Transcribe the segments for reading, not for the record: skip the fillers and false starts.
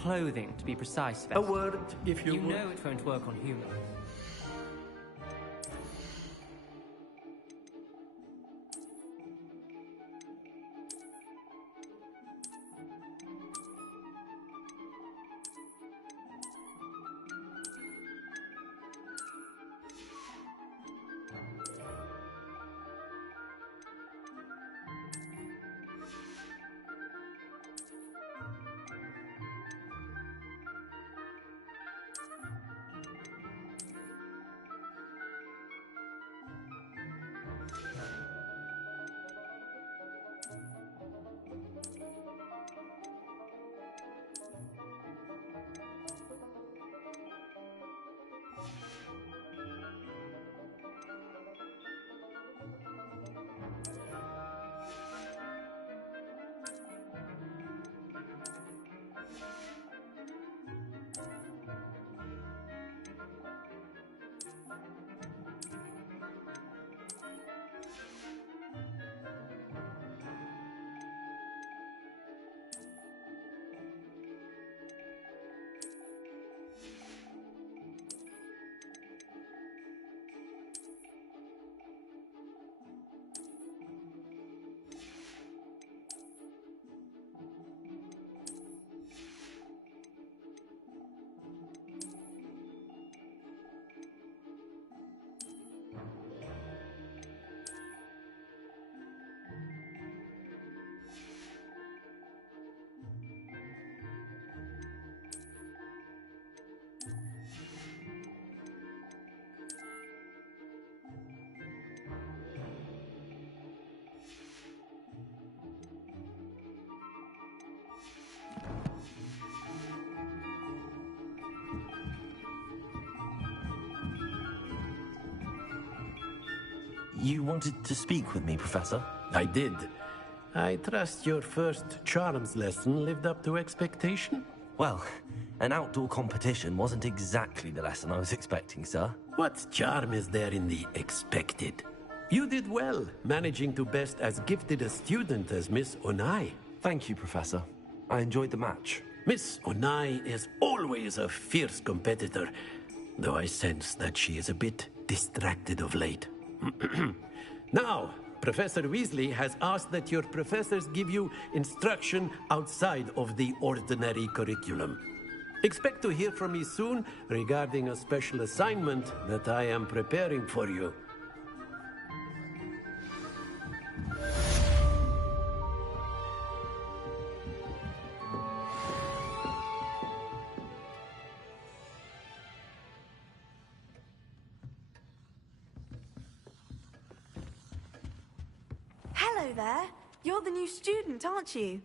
Clothing, to be precise, A word, if you You would. know it won't work on humans. You wanted to speak with me, Professor? I did. I trust your first charms lesson lived up to expectation? Well, an outdoor competition wasn't exactly the lesson I was expecting, sir. What charm is there in the expected? You did well, managing to best as gifted a student as Miss Onai. Thank you, Professor. I enjoyed the match. Miss Onai is always a fierce competitor, though I sense that she is a bit distracted of late. Now, Professor Weasley has asked that your professors give you instruction outside of the ordinary curriculum. Expect to hear from me soon regarding a special assignment that I am preparing for you. Hello there. You're the new student, aren't you?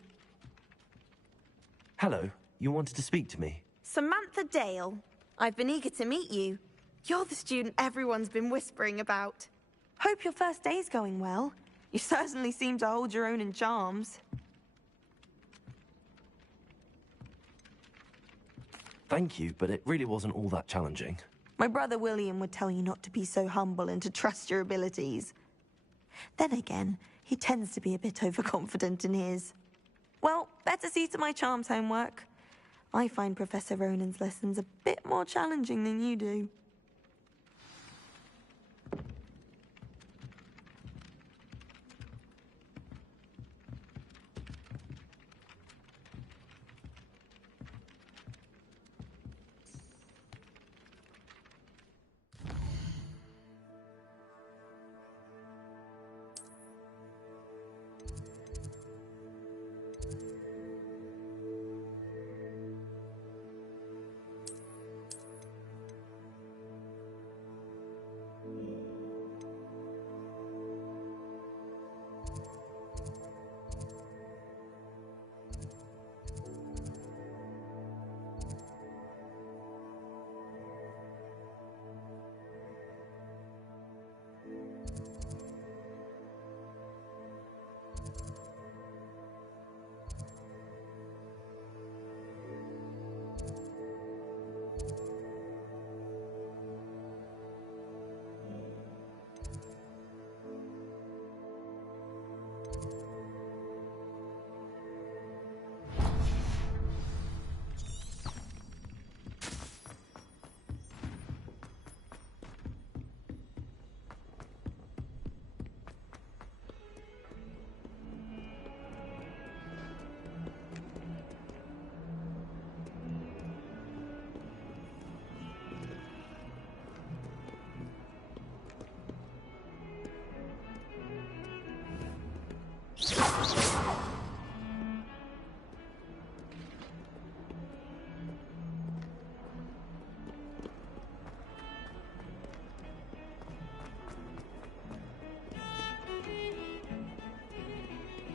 Hello, you wanted to speak to me? Samantha Dale. I've been eager to meet you. You're the student everyone's been whispering about. Hope your first day's going well. You certainly seem to hold your own in charms. Thank you, but it really wasn't all that challenging. My brother William would tell you not to be so humble and to trust your abilities. Then again, he tends to be a bit overconfident in his. Well, better see to my charms homework. I find Professor Ronan's lessons a bit more challenging than you do.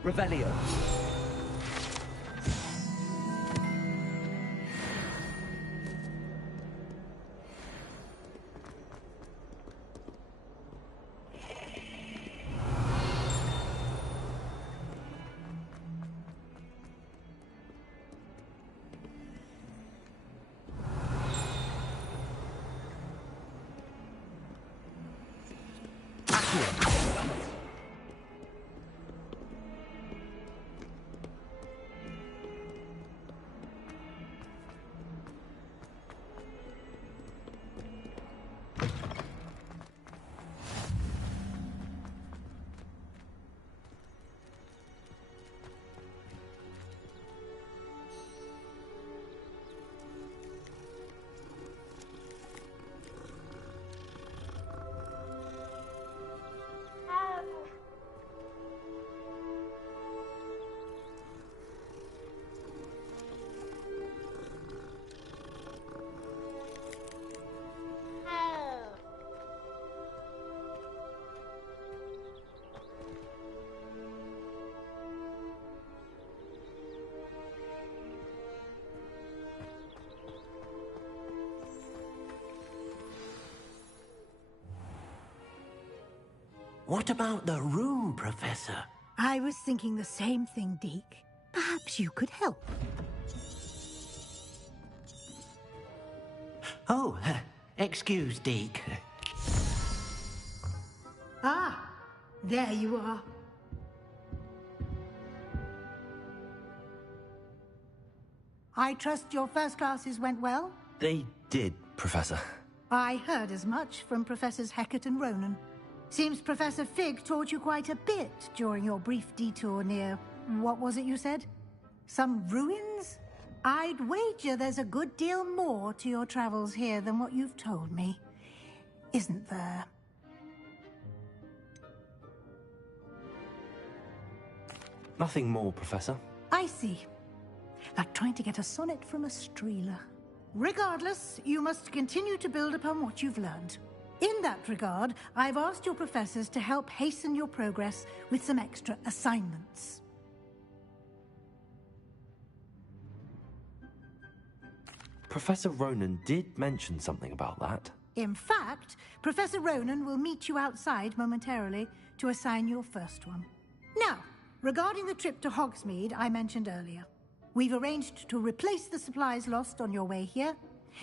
Revelio. What about the room, Professor? I was thinking the same thing, Deke. Perhaps you could help. Oh, excuse, Deke. Ah, there you are. I trust your first classes went well? They did, Professor. I heard as much from Professors Hecat and Ronan. Seems Professor Fig taught you quite a bit during your brief detour near... what was it you said? Some ruins? I'd wager there's a good deal more to your travels here than what you've told me. Isn't there? Nothing more, Professor. I see. Like trying to get a sonnet from a streeler. Regardless, you must continue to build upon what you've learned. In that regard, I've asked your professors to help hasten your progress with some extra assignments. Professor Ronan did mention something about that. In fact, Professor Ronan will meet you outside momentarily to assign your first one. Now, regarding the trip to Hogsmeade I mentioned earlier, we've arranged to replace the supplies lost on your way here,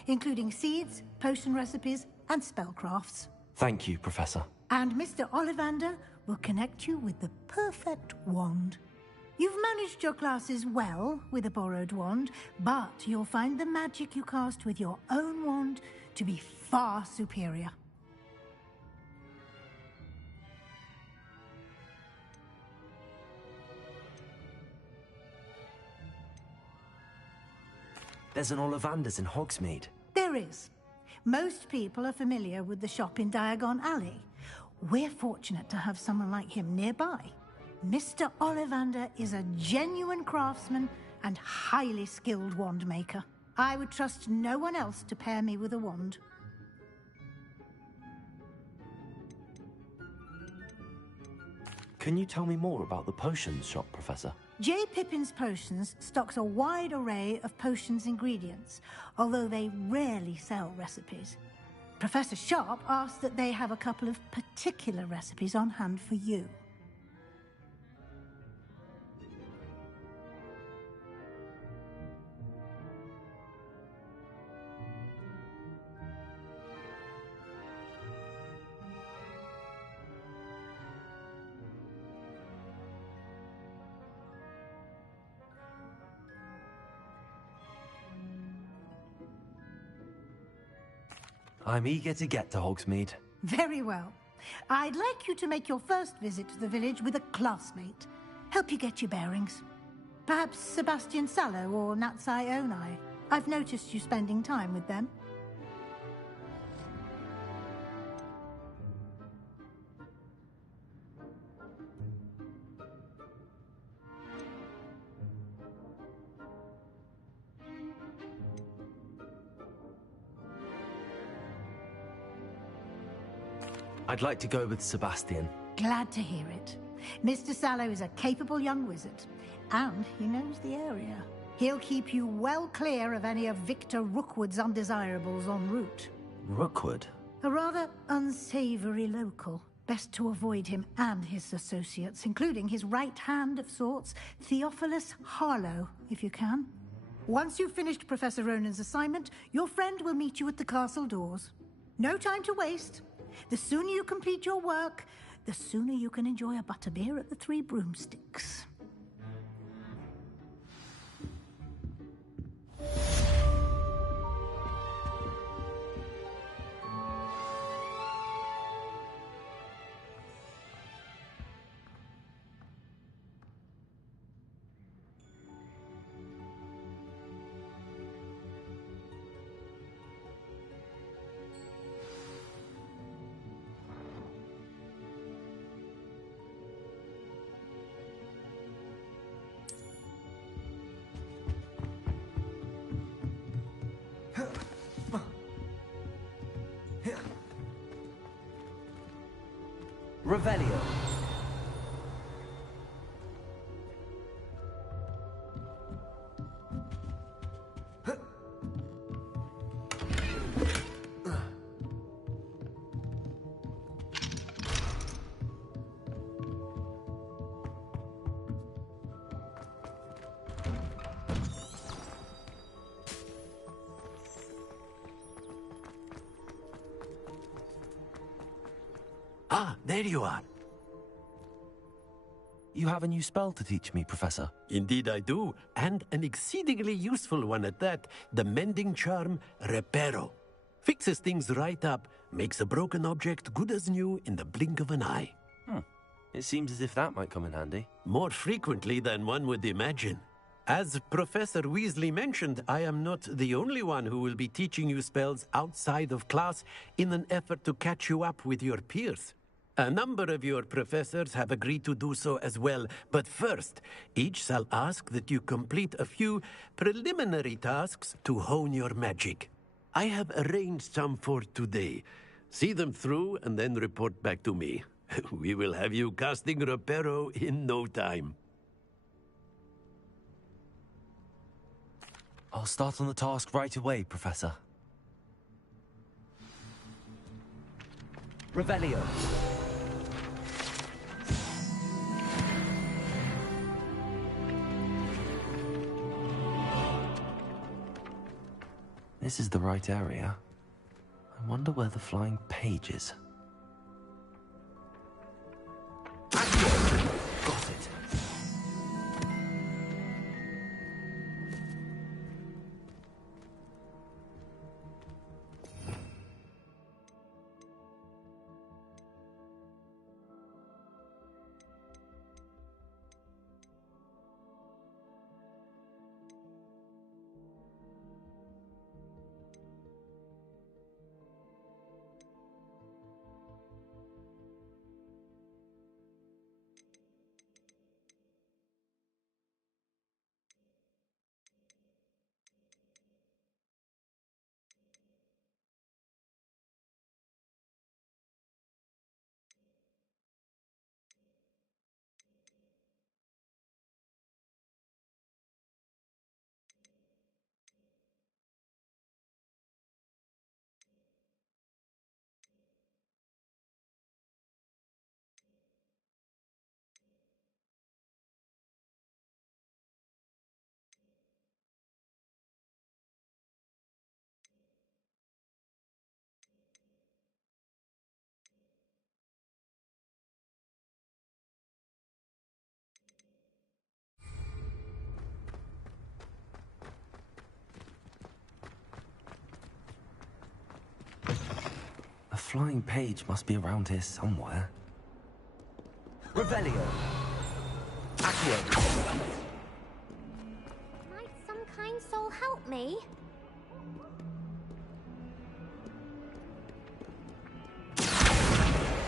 including seeds, potion recipes, and spellcrafts. Thank you, Professor. And Mr. Ollivander will connect you with the perfect wand. You've managed your classes well with a borrowed wand, but you'll find the magic you cast with your own wand to be far superior. There's an Ollivander's in Hogsmeade. There is. Most people are familiar with the shop in Diagon Alley. We're fortunate to have someone like him nearby. Mr. Ollivander is a genuine craftsman and highly skilled wand maker. I would trust no one else to pair me with a wand. Can you tell me more about the potions shop, Professor? J. Pippin's Potions stocks a wide array of potions ingredients, although they rarely sell recipes. Professor Sharp asked that they have a couple of particular recipes on hand for you. I'm eager to get to Hogsmeade. Very well. I'd like you to make your first visit to the village with a classmate. Help you get your bearings. Perhaps Sebastian Sallow or Natsai Onai. I've noticed you spending time with them. I'd like to go with Sebastian. Glad to hear it. Mr. Sallow is a capable young wizard, and he knows the area. He'll keep you well clear of any of Victor Rookwood's undesirables en route. Rookwood? A rather unsavory local. Best to avoid him and his associates, including his right hand of sorts, Theophilus Harlow, if you can. Once you've finished Professor Ronan's assignment, your friend will meet you at the castle doors. No time to waste. The sooner you complete your work, the sooner you can enjoy a butterbeer at the Three Broomsticks. Revelio. Ah, there you are. You have a new spell to teach me, Professor. Indeed I do, and an exceedingly useful one at that. The mending charm, Reparo. Fixes things right up, makes a broken object good as new in the blink of an eye. It seems as if that might come in handy. More frequently than one would imagine. As Professor Weasley mentioned, I am not the only one who will be teaching you spells outside of class in an effort to catch you up with your peers. A number of your professors have agreed to do so as well, but first, each shall ask that you complete a few preliminary tasks to hone your magic. I have arranged some for today. See them through and then report back to me. We will have you casting Reparo in no time. I'll start on the task right away, Professor. Revelio. This is the right area. I wonder where the flying page is. Got it. The flying page must be around here somewhere. Revelio. Accio. Might some kind soul help me?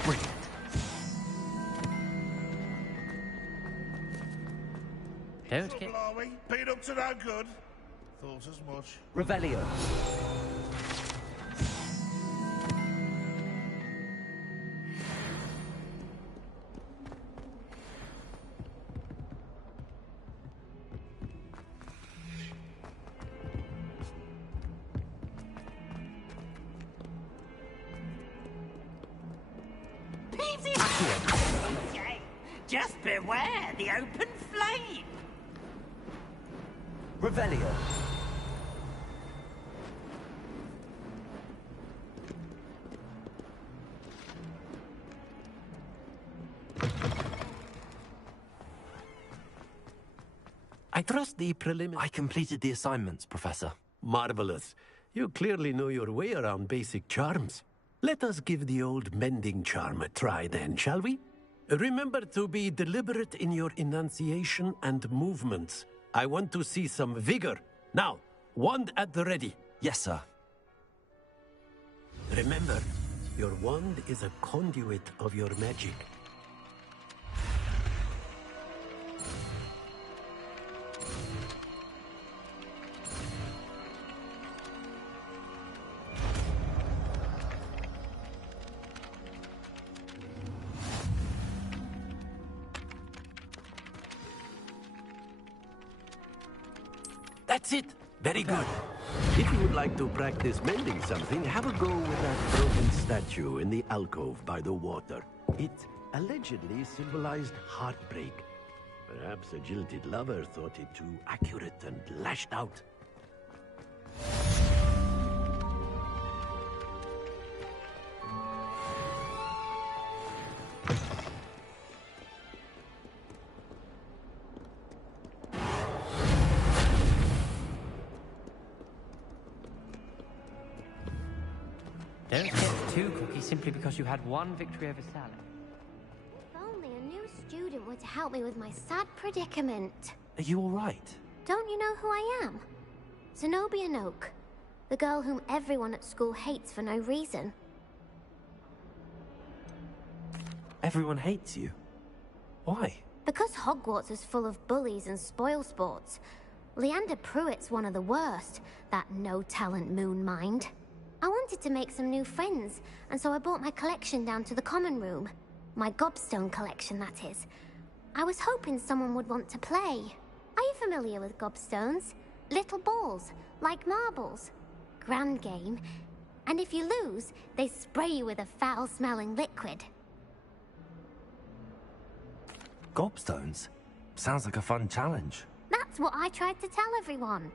Brilliant. Don't get... Blimey, been up to no good. Thought as much. Revelio. Accio! Just beware the open flame. Revelio. I trust the preliminary... I completed the assignments, Professor. Marvelous. You clearly know your way around basic charms. Let us give the old mending charm a try then, shall we? Remember to be deliberate in your enunciation and movements. I want to see some vigor. Now, wand at the ready. Yes, sir. Remember, your wand is a conduit of your magic. That's it. Very good. If you would like to practice mending something, have a go with that broken statue in the alcove by the water. It allegedly symbolized heartbreak. Perhaps a jilted lover thought it too accurate and lashed out. Don't get too cocky simply because you had one victory over Salad. If only a new student were to help me with my sad predicament. Are you all right? Don't you know who I am? Zenobia Noak, the girl whom everyone at school hates for no reason. Everyone hates you. Why? Because Hogwarts is full of bullies and spoilsports. Leander Pruitt's one of the worst, that no-talent moon mind. I wanted to make some new friends, and so I brought my collection down to the common room. My gobstone collection, that is. I was hoping someone would want to play. Are you familiar with gobstones? Little balls, like marbles. Grand game. And if you lose, they spray you with a foul-smelling liquid. Gobstones? Sounds like a fun challenge. That's what I tried to tell everyone.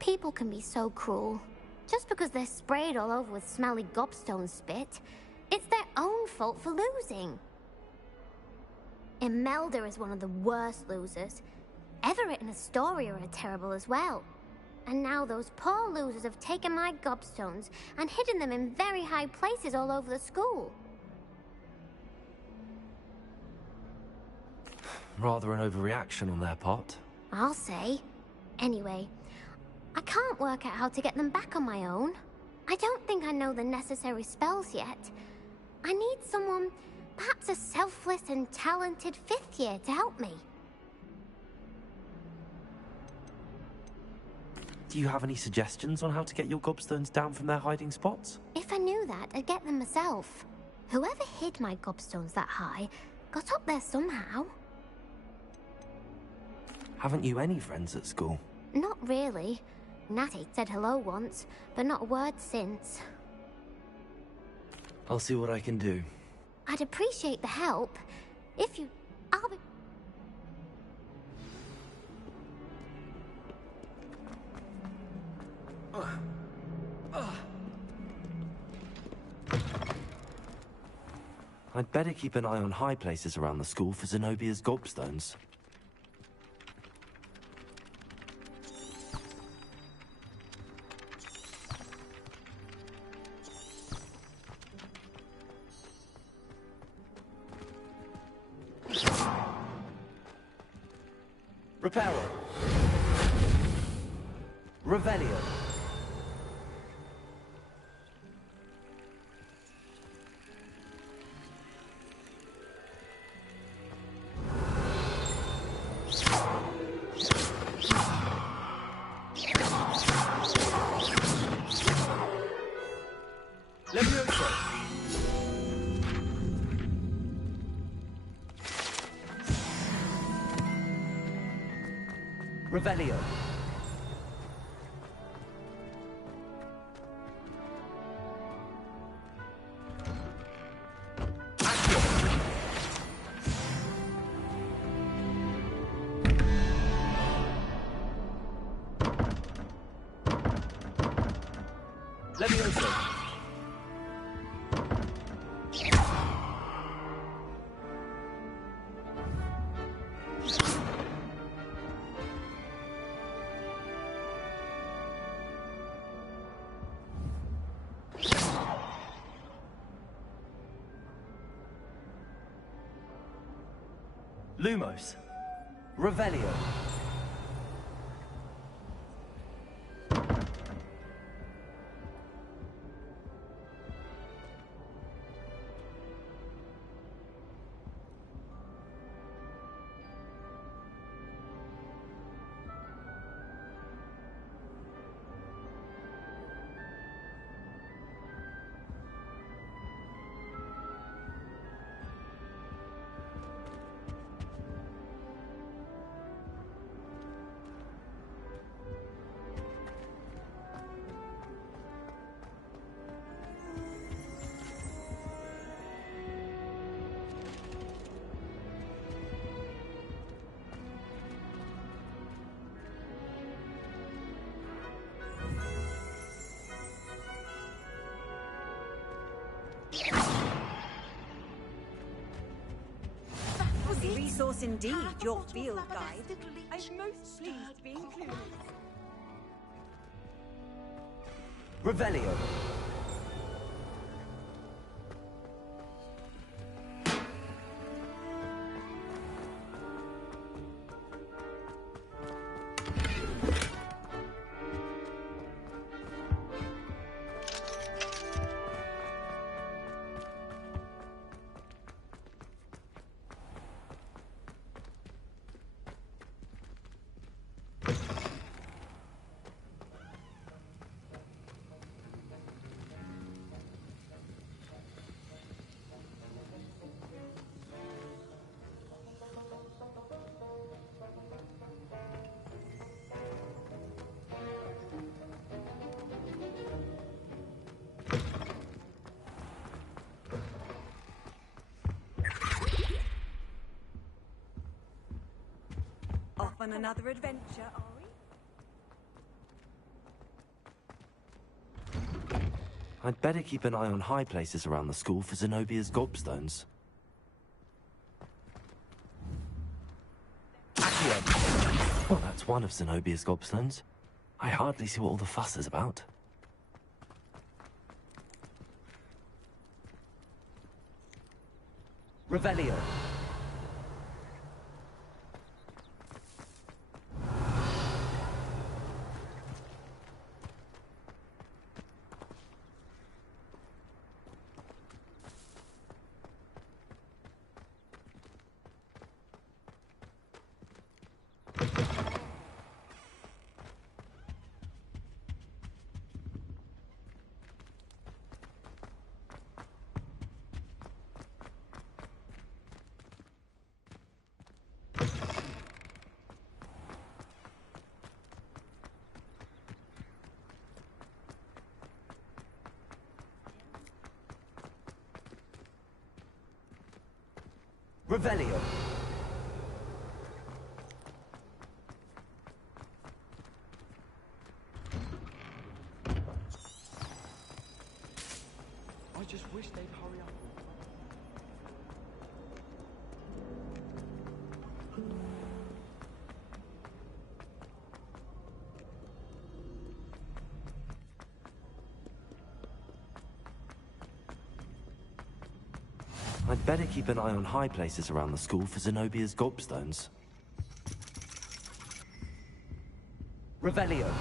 People can be so cruel. Just because they're sprayed all over with smelly gobstone spit, it's their own fault for losing. Imelda is one of the worst losers. Everett and Astoria are terrible as well. And now those poor losers have taken my gobstones and hidden them in very high places all over the school. Rather an overreaction on their part. I'll say. Anyway, I can't work out how to get them back on my own. I don't think I know the necessary spells yet. I need someone, perhaps a selfless and talented fifth year to help me. Do you have any suggestions on how to get your gobstones down from their hiding spots? If I knew that, I'd get them myself. Whoever hid my gobstones that high got up there somehow. Haven't you any friends at school? Not really. Natty said hello once, but not a word since. I'll see what I can do. I'd appreciate the help. If you... I'll be... I'd better keep an eye on high places around the school for Zenobia's gobstones. Reparo. Revelio. Leviosa. Revelio. Accio. Levioso! Lumos. Revelio. Resource indeed, your field guide. I'm most pleased to be included. Revelio. Off on another adventure, are we? I'd better keep an eye on high places around the school for Zenobia's gobstones. Accio! Well, that's one of Zenobia's gobstones. I hardly see what all the fuss is about. Revelio. Revelio. I just wish they'd hurry up. I'd better keep an eye on high places around the school for Zenobia's gobstones. Revelio.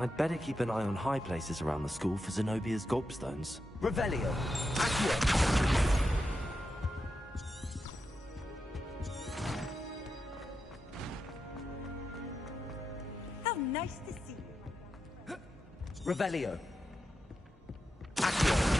I'd better keep an eye on high places around the school for Zenobia's gobstones. Revelio. Accio. How nice to see you. Revelio. Accio.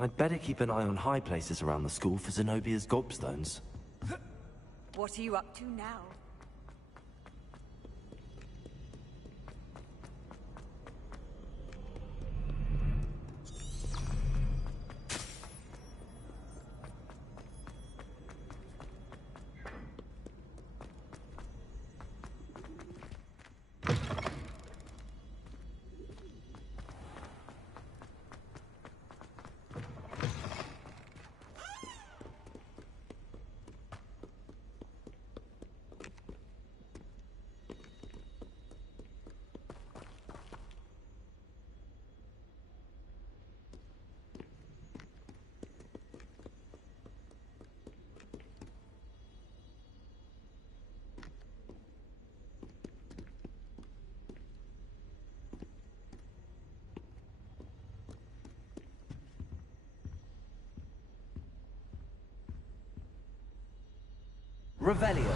I'd better keep an eye on high places around the school for Zenobia's gobstones. What are you up to now? Revelio.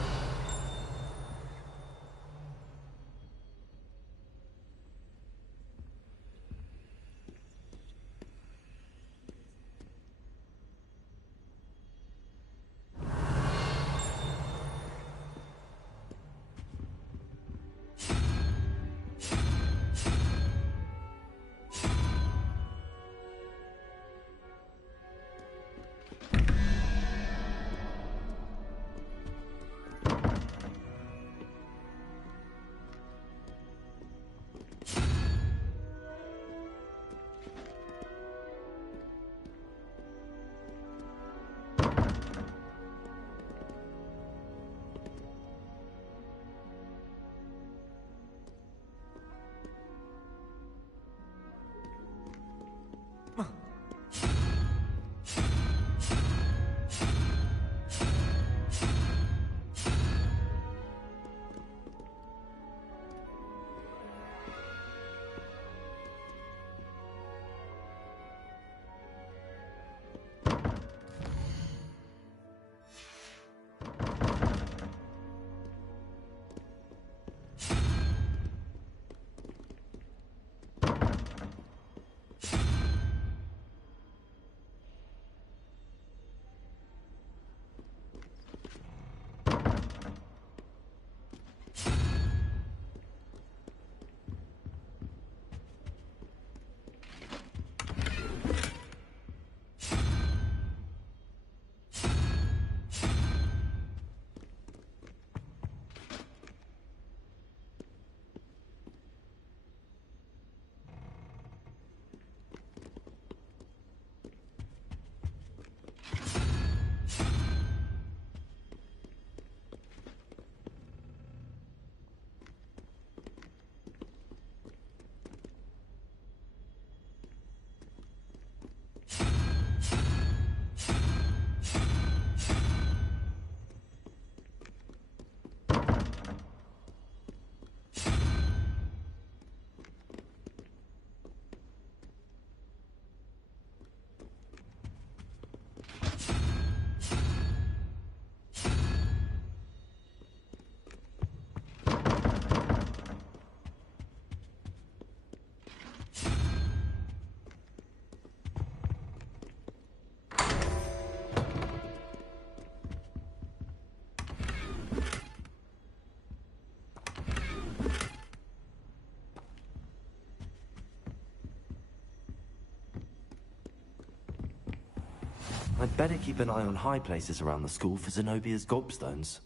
I'd better keep an eye on high places around the school for Zenobia's gobstones.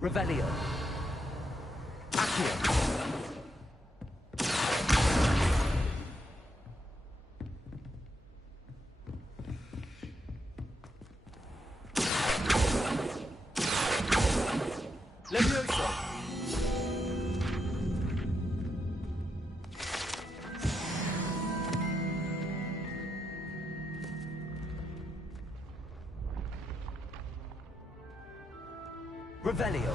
Revelio. Accio. Levioso. Revelio.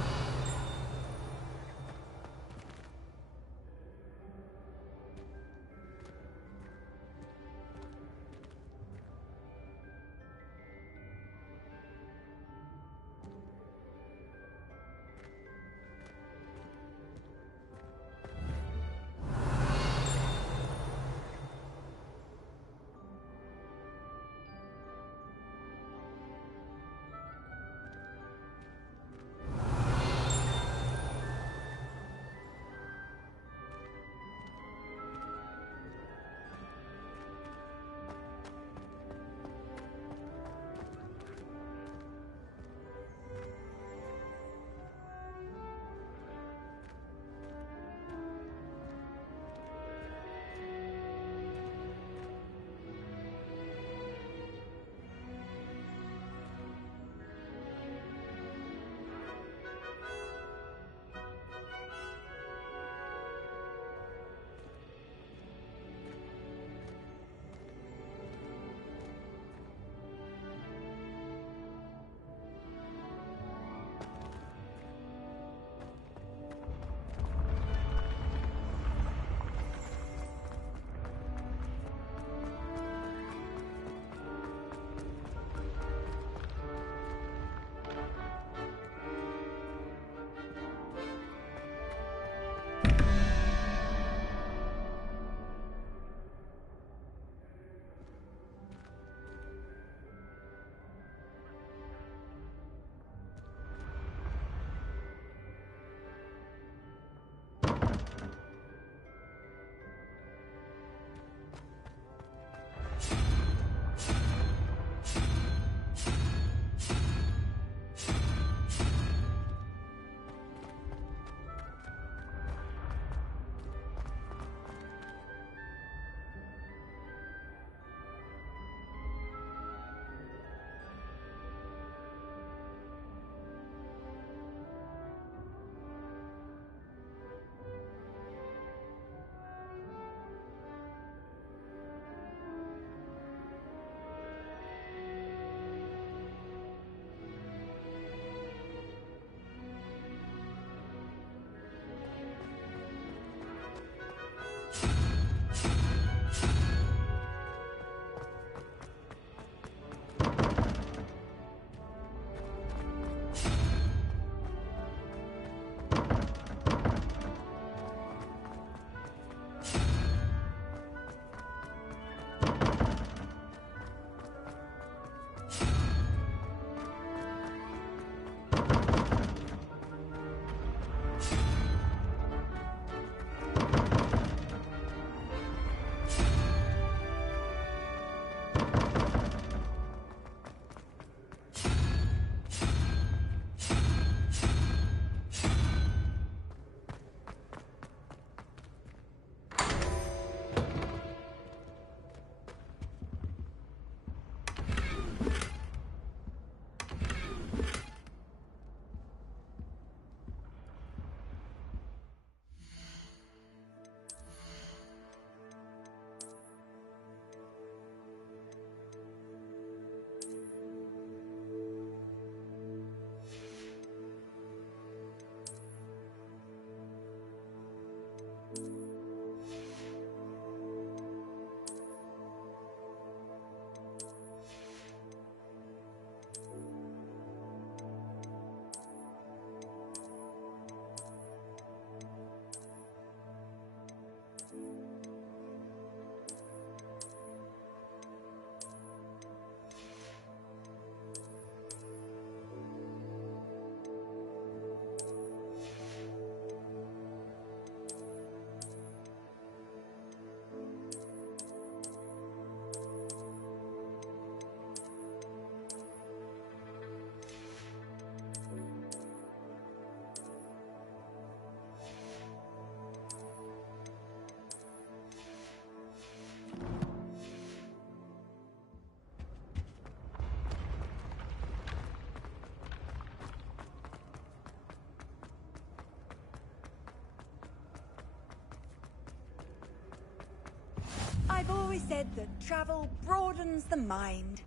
I've always said that travel broadens the mind.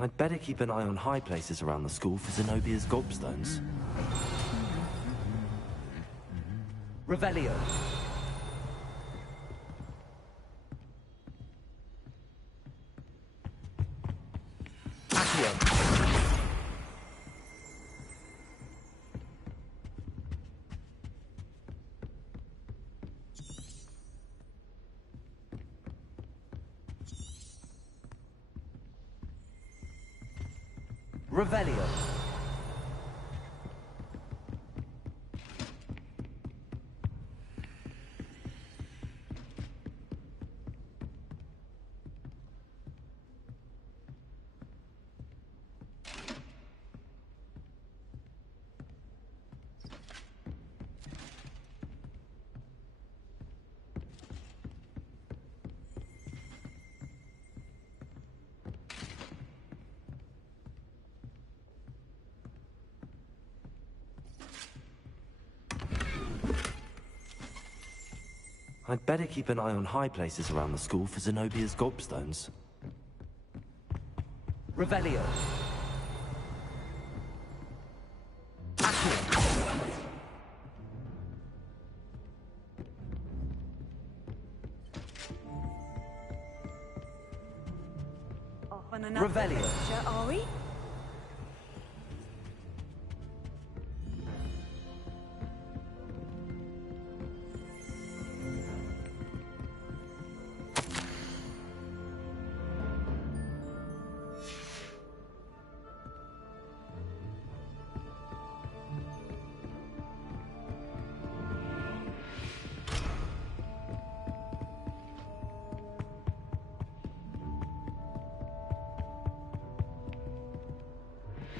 I'd better keep an eye on high places around the school for Zenobia's gobstones. Revelio. Accio. Revelio. I'd better keep an eye on high places around the school for Zenobia's gobstones. Revelio. Accio. Off on another Revelio. adventure, are we?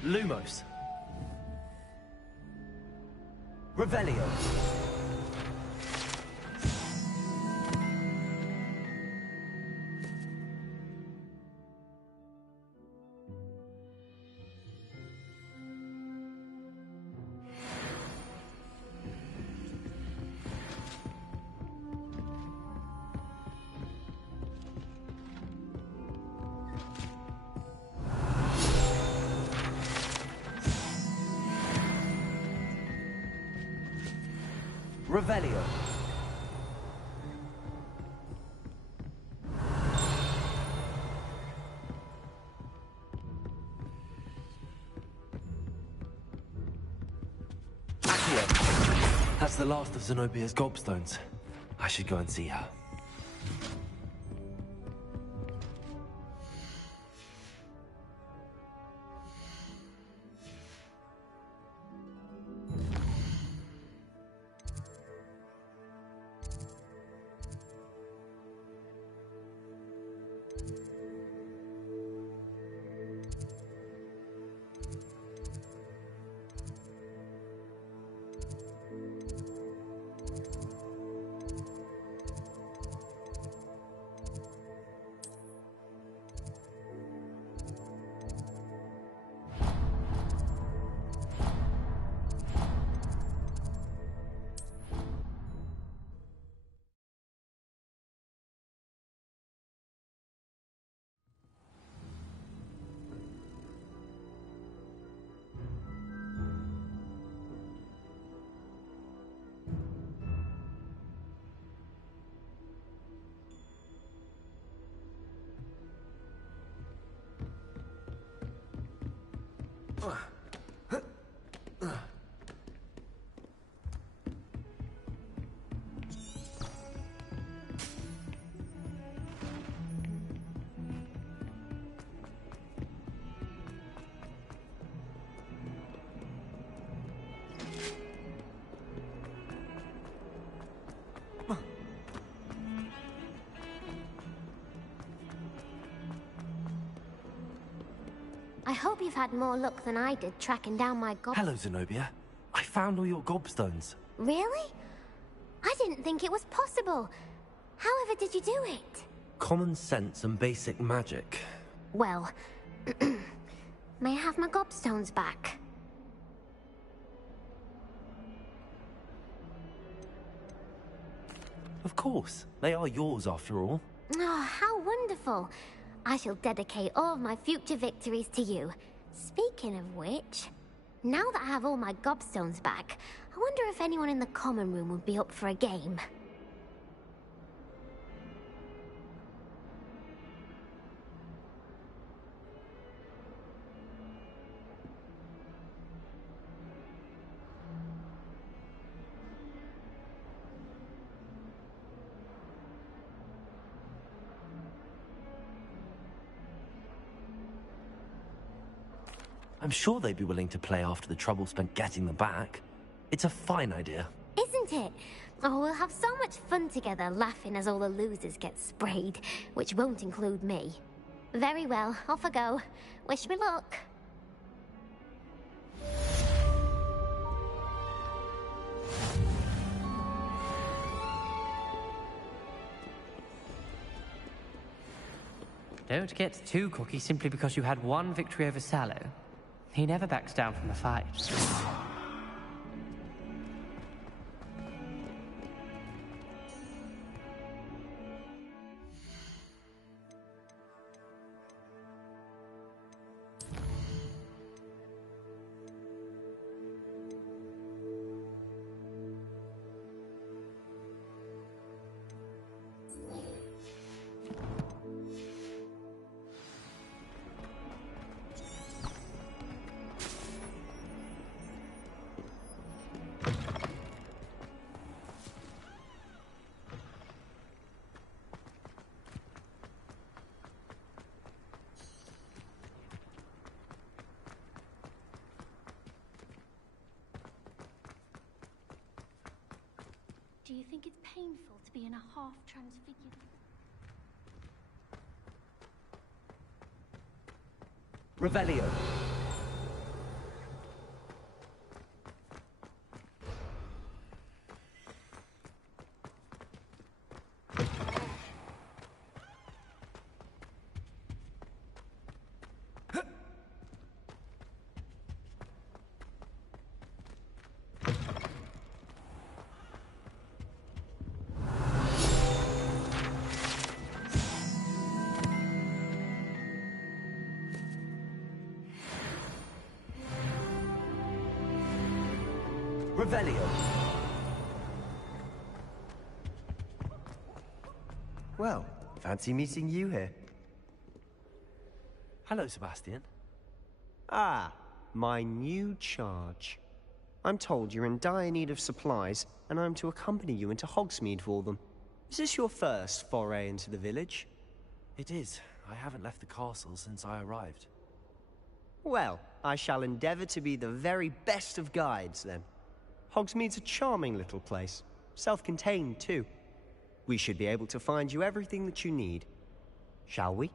Lumos. Revelio. Revelio. Accio. That's the last of Zenobia's gobstones. I should go and see her. I hope you've had more luck than I did tracking down my Hello, Zenobia. I found all your gobstones. Really? I didn't think it was possible. However did you do it? Common sense and basic magic. Well, may I have my gobstones back? Of course. They are yours after all. Oh, how wonderful. I shall dedicate all of my future victories to you. Speaking of which, now that I have all my gobstones back, I wonder if anyone in the common room would be up for a game. I'm sure they'd be willing to play after the trouble spent getting them back. It's a fine idea. Isn't it? Oh, we'll have so much fun together, laughing as all the losers get sprayed, which won't include me. Very well, off I go. Wish me luck. Don't get too cocky simply because you had one victory over Sallow. He never backs down from a fight. Do you think it's painful to be in a half-transfigured... Revelio. Revelio. Well, fancy meeting you here. Hello, Sebastian. Ah, my new charge. I'm told you're in dire need of supplies, and I'm to accompany you into Hogsmeade for them. Is this your first foray into the village? It is. I haven't left the castle since I arrived. Well, I shall endeavor to be the very best of guides, then. Hogsmeade's a charming little place. Self-contained, too. We should be able to find you everything that you need. Shall we?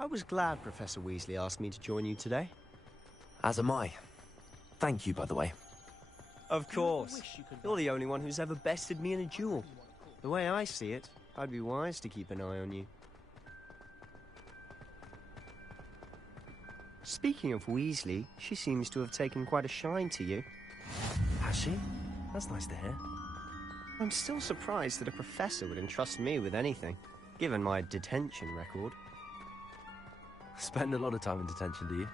I was glad Professor Weasley asked me to join you today. As am I. Thank you, by the way. Of course. You're the only one who's ever bested me in a duel. The way I see it, I'd be wise to keep an eye on you. Speaking of Weasley, she seems to have taken quite a shine to you. Has she? That's nice to hear. I'm still surprised that a professor would entrust me with anything, given my detention record. Spend a lot of time in detention, do you?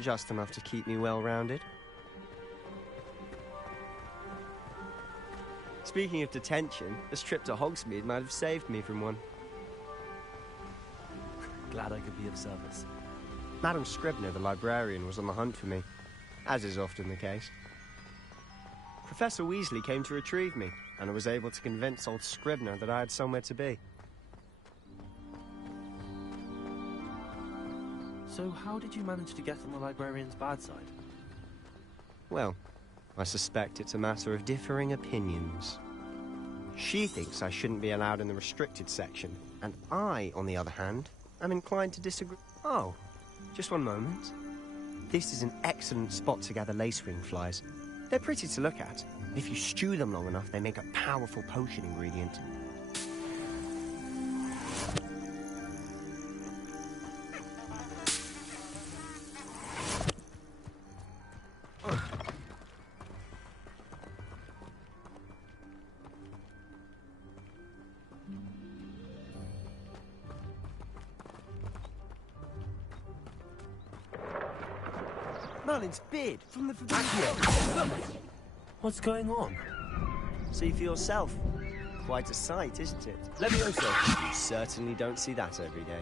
Just enough to keep me well-rounded. Speaking of detention, this trip to Hogsmeade might have saved me from one. Glad I could be of service. Madam Scribner, the librarian, was on the hunt for me, as is often the case. Professor Weasley came to retrieve me, and I was able to convince old Scribner that I had somewhere to be. So how did you manage to get on the librarian's bad side? Well, I suspect it's a matter of differing opinions. She thinks I shouldn't be allowed in the restricted section, and I, on the other hand, am inclined to disagree. Oh, just one moment. This is an excellent spot to gather lacewing flies. They're pretty to look at. If you stew them long enough, they make a powerful potion ingredient. Merlin's beard from the Forbidden. What's going on? See for yourself. Quite a sight, isn't it? Levioso. You certainly don't see that every day.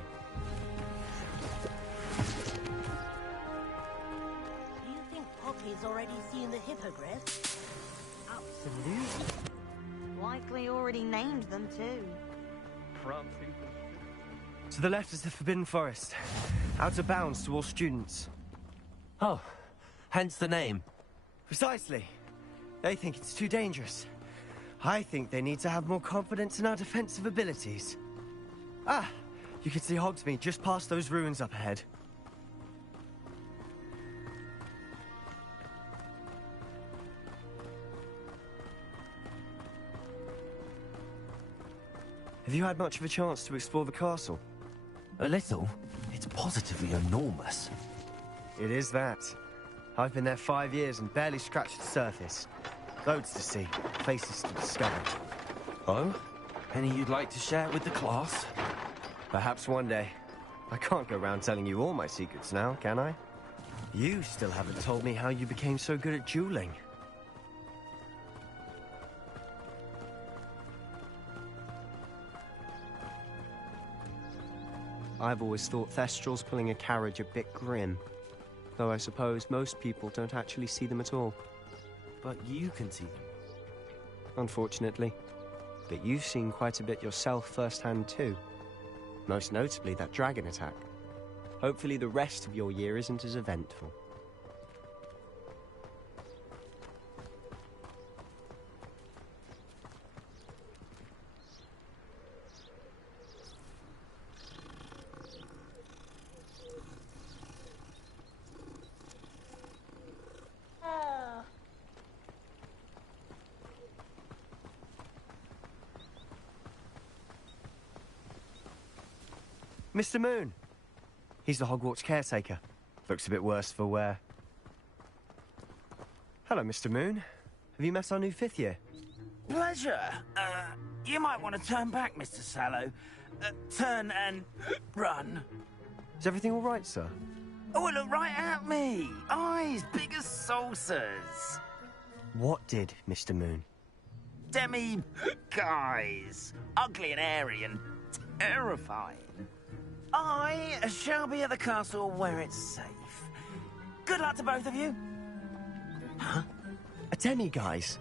Do you think Pocky's already seen the hippogriff? Absolutely. Likely already named them too. To the left is the Forbidden Forest. Out of bounds to all students. Oh, hence the name. Precisely. They think it's too dangerous. I think they need to have more confidence in our defensive abilities. Ah, you can see Hogsmeade just past those ruins up ahead. Have you had much of a chance to explore the castle? A little. It's positively enormous. It is that. I've been there 5 years and barely scratched the surface. Loads to see, places to discover. Oh? Any you'd like to share with the class? Perhaps one day. I can't go around telling you all my secrets now, can I? You still haven't told me how you became so good at dueling. I've always thought Thestrals pulling a carriage a bit grim. Though I suppose most people don't actually see them at all. But you can see them. Unfortunately. But you've seen quite a bit yourself firsthand too. Most notably that dragon attack. Hopefully the rest of your year isn't as eventful. Mr. Moon. He's the Hogwarts caretaker. Looks a bit worse for wear. Hello, Mr. Moon. Have you met our new 5th year? Pleasure. You might want to turn back, Mr. Sallow. Turn and run. Is everything all right, sir? Oh, look right at me. Eyes big as saucers. What did, Mr. Moon? Guys. Ugly and airy and terrifying. I shall be at the castle where it's safe. Good luck to both of you. Huh? A demi-guise?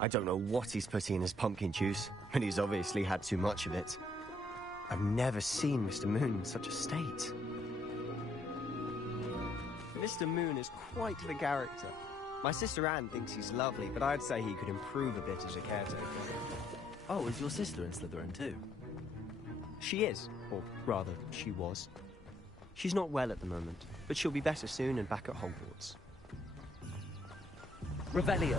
I don't know what he's putting in his pumpkin juice, but he's obviously had too much of it. I've never seen Mr. Moon in such a state. Mr. Moon is quite the character. My sister Anne thinks he's lovely, but I'd say he could improve a bit as a caretaker. Oh, is your sister in Slytherin too? She is, or rather, she was. She's not well at the moment, but she'll be better soon and back at Hogwarts. Revelio.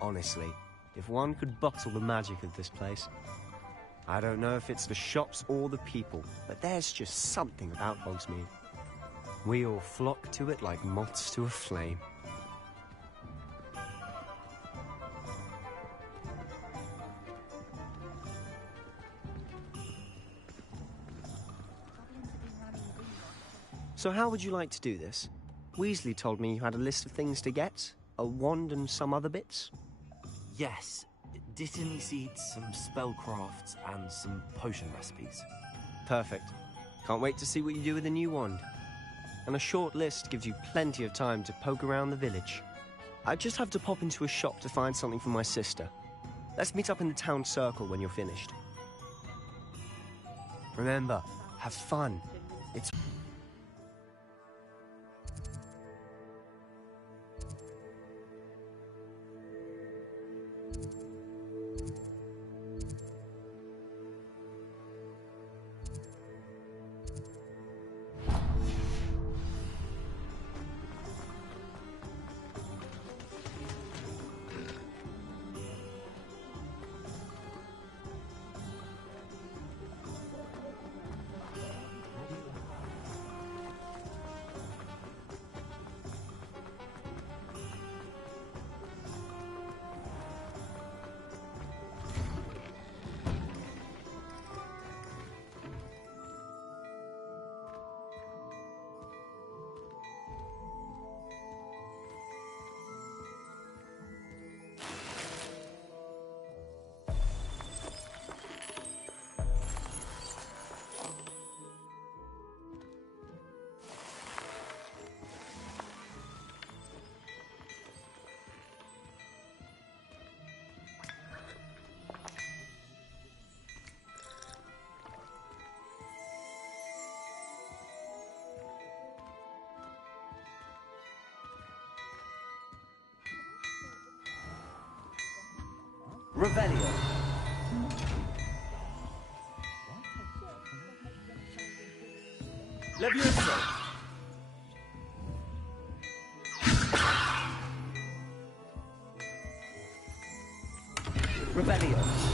Honestly, if one could bottle the magic of this place. I don't know if it's the shops or the people, but there's just something about Hogsmeade. We all flock to it like moths to a flame. So how would you like to do this? Weasley told me you had a list of things to get, a wand and some other bits. Yes. Dittany seeds, some spellcrafts, and some potion recipes. Perfect. Can't wait to see what you do with the new wand. And a short list gives you plenty of time to poke around the village. I just have to pop into a shop to find something for my sister. Let's meet up in the town circle when you're finished. Remember, have fun. It's... Revelio. Levioso! Revelio.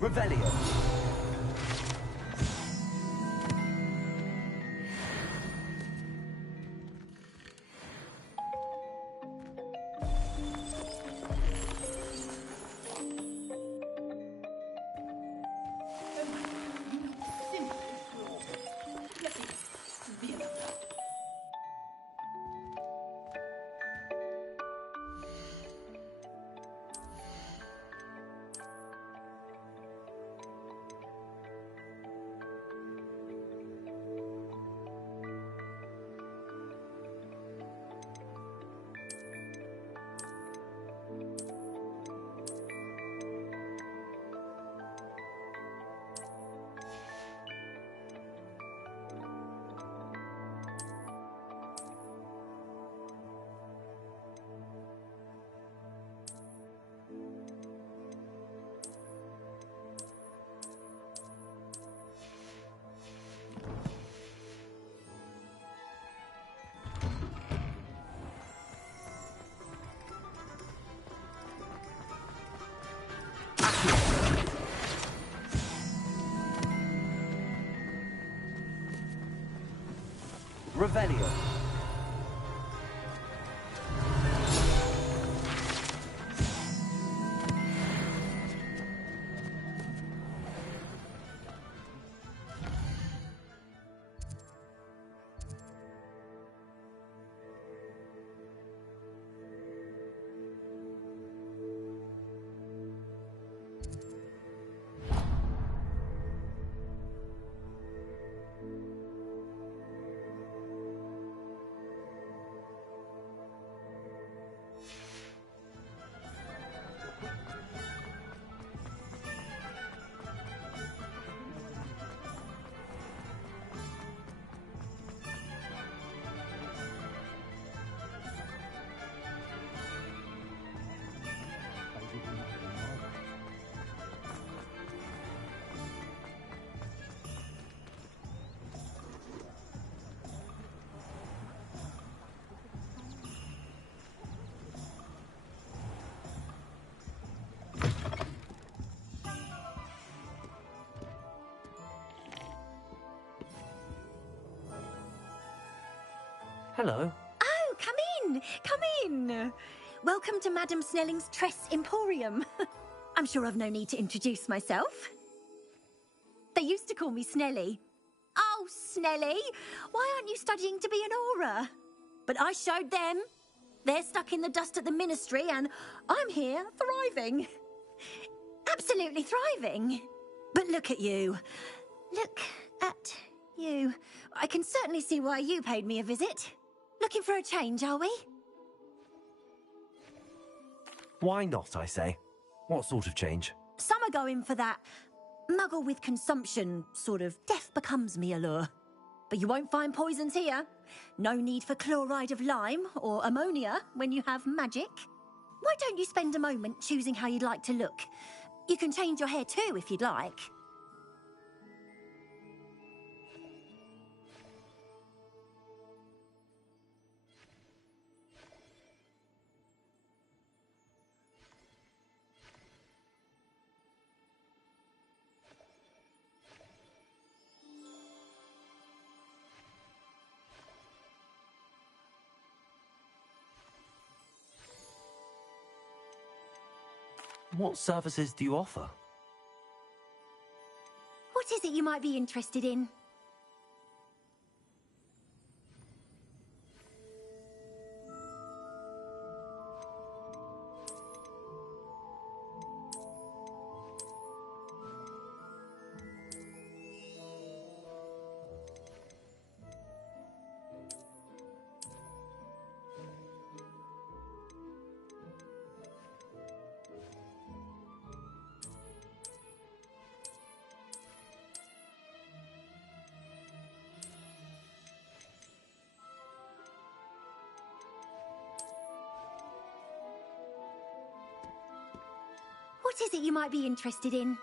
Revelio. Revelio. Hello. Oh, come in! Come in! Welcome to Madame Snelling's Tress Emporium. I'm sure I've no need to introduce myself. They used to call me Snelly. Oh, Snelly! Why aren't you studying to be an aura? But I showed them. They're stuck in the dust at the Ministry, and I'm here, thriving. Absolutely thriving. But look at you. Look at you. I can certainly see why you paid me a visit. Looking for a change, are we? Why not, I say? What sort of change? Some are going for that muggle with consumption, sort of death becomes me allure. But you won't find poisons here. No need for chloride of lime or ammonia when you have magic. Why don't you spend a moment choosing how you'd like to look? You can change your hair too if you'd like. What services do you offer? What is it you might be interested in? What is it you might be interested in?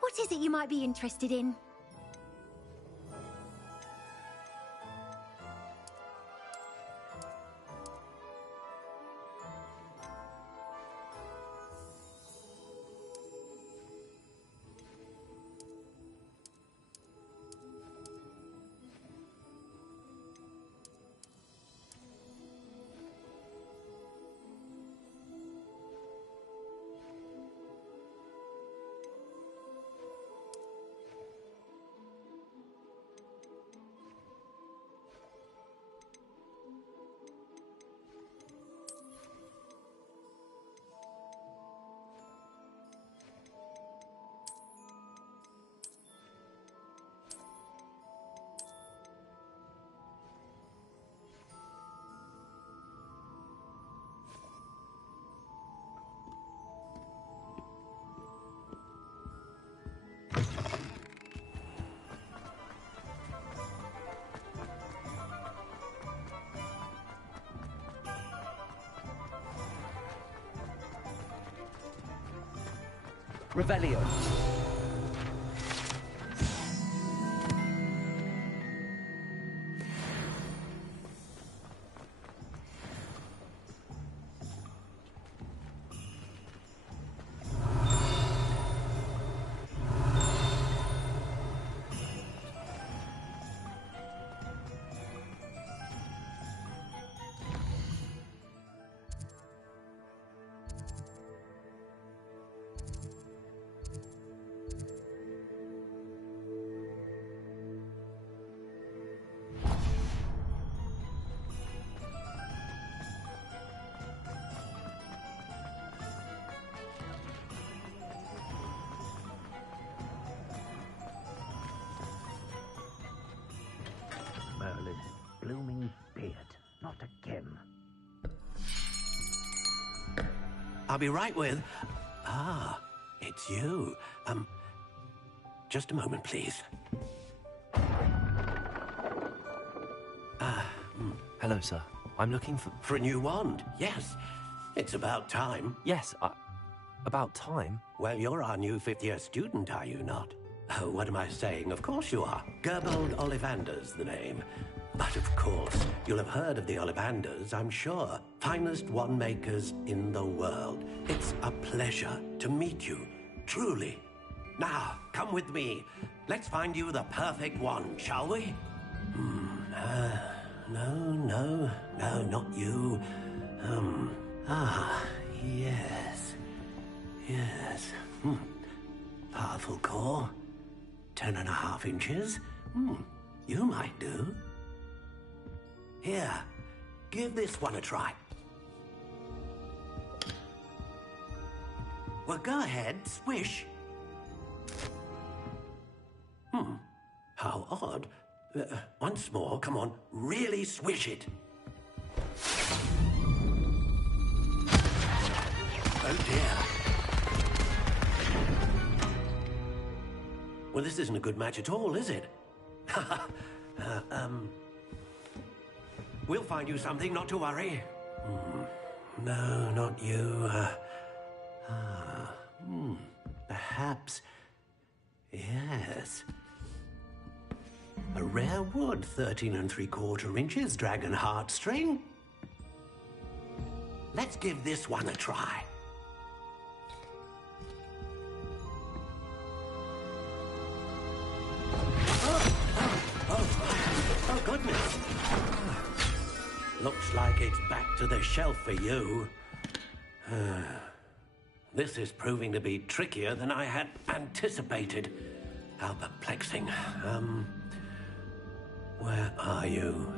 What is it you might be interested in? Revelio. blooming beard. Not again. I'll be right with... Ah, it's you. Just a moment, please. Hello, sir. I'm looking for... For a new wand, yes. It's about time. Yes, about time? Well, you're our new fifth-year student, are you not? Oh, what am I saying? Of course you are. Gerbold Ollivander's the name. But of course, you'll have heard of the Ollivanders, I'm sure. Finest wand makers in the world. It's a pleasure to meet you, truly. Now, come with me. Let's find you the perfect wand, shall we? No, not you. Yes. Powerful core. 10.5 inches. You might do. Here, give this one a try. Well, go ahead, swish. How odd. Once more, come on, really swish it. Oh dear. Well, this isn't a good match at all, is it? We'll find you something, not to worry. No, not you. Perhaps... Yes. A rare wood, 13 3/4 inches, dragon heartstring. Let's give this one a try. Oh, goodness. Looks like it's back to the shelf for you. This is proving to be trickier than I had anticipated. How perplexing. Where are you?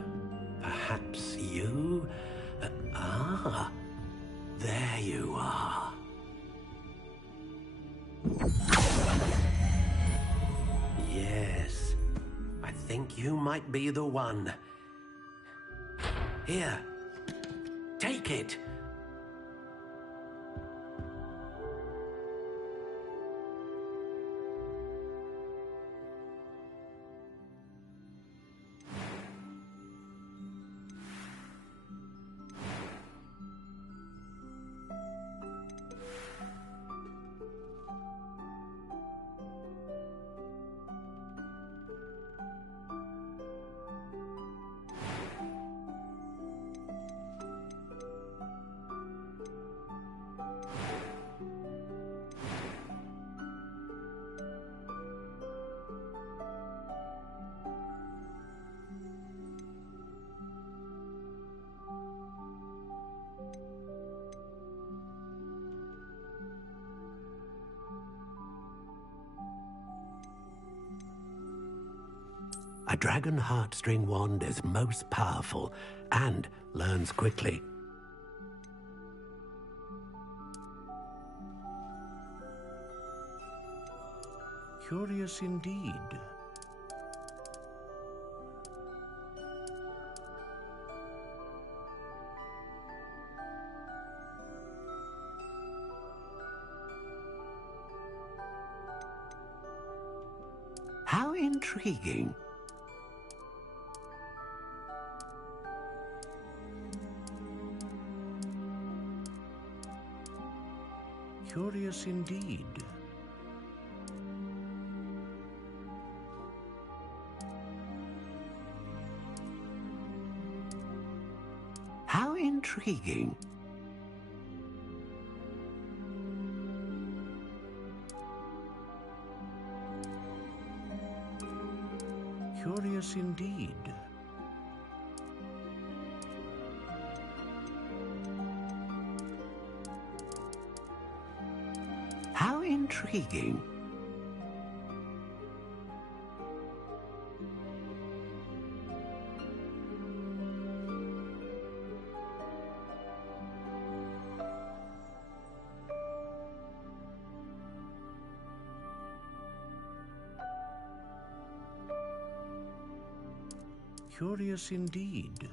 Perhaps you? There you are. Yes, I think you might be the one. Here, take it. A dragon heartstring wand is most powerful and learns quickly. Curious indeed. How intriguing. Curious indeed. How intriguing. Curious indeed. How intriguing. Curious indeed.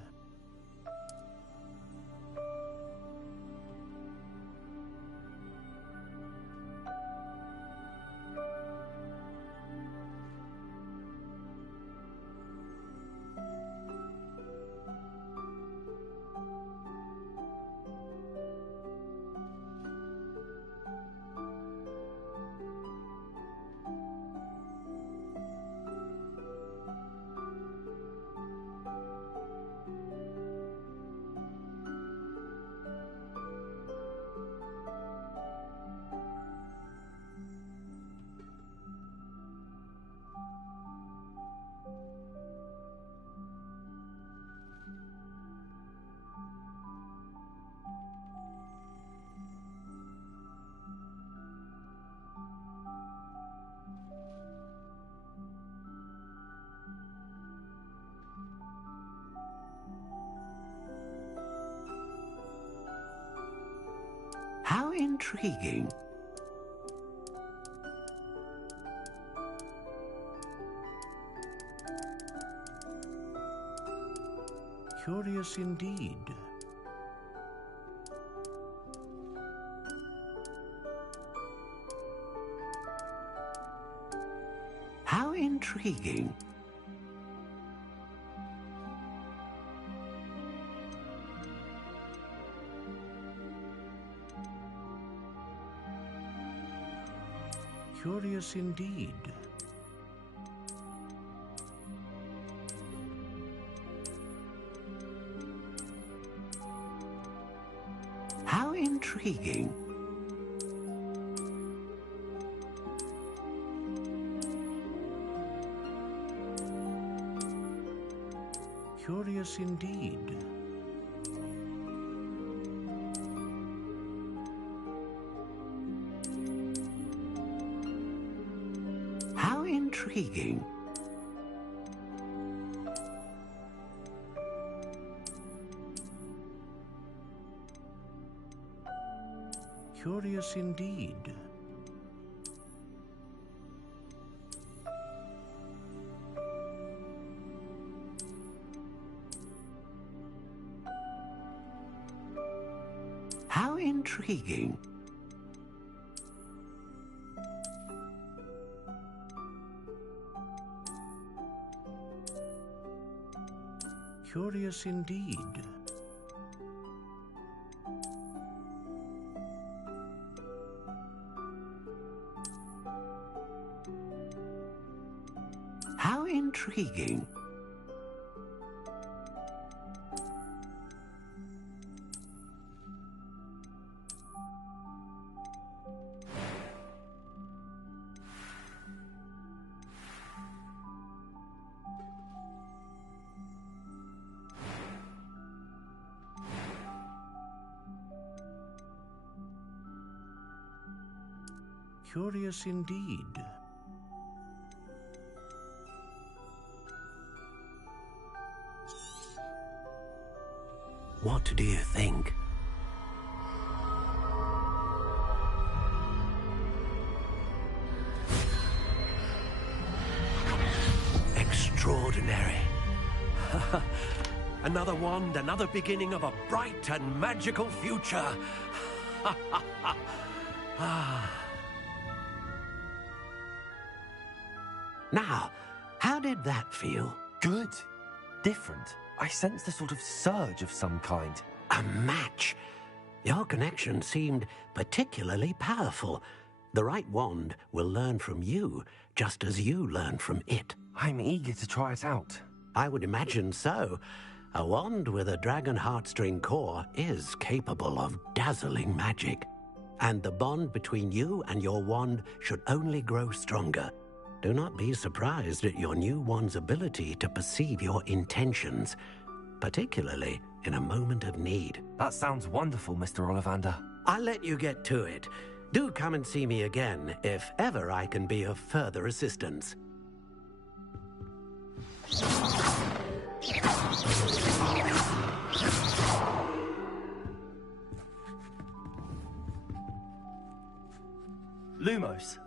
How intriguing. Curious indeed. How intriguing. Curious indeed. How intriguing. Curious indeed. How intriguing. Curious indeed. How intriguing. Curious indeed. How intriguing. Curious indeed. What do you think? Extraordinary. Another wand, another beginning of a bright and magical future. Now, how did that feel? Good. Different. I sensed a sort of surge of some kind. A match. Your connection seemed particularly powerful. The right wand will learn from you, just as you learn from it. I'm eager to try it out. I would imagine so. A wand with a dragon heartstring core is capable of dazzling magic. And the bond between you and your wand should only grow stronger. Do not be surprised at your new wand's ability to perceive your intentions, particularly in a moment of need. That sounds wonderful, Mr. Ollivander. I'll let you get to it. Do come and see me again if ever I can be of further assistance. Lumos.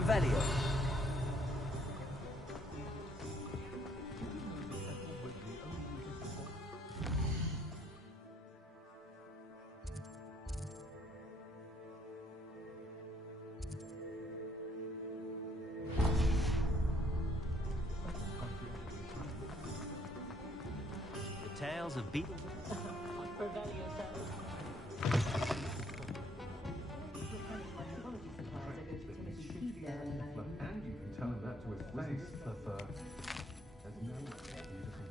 Revelio. The tales of beetles. And you can tell him that to his face, but there's no way beautiful.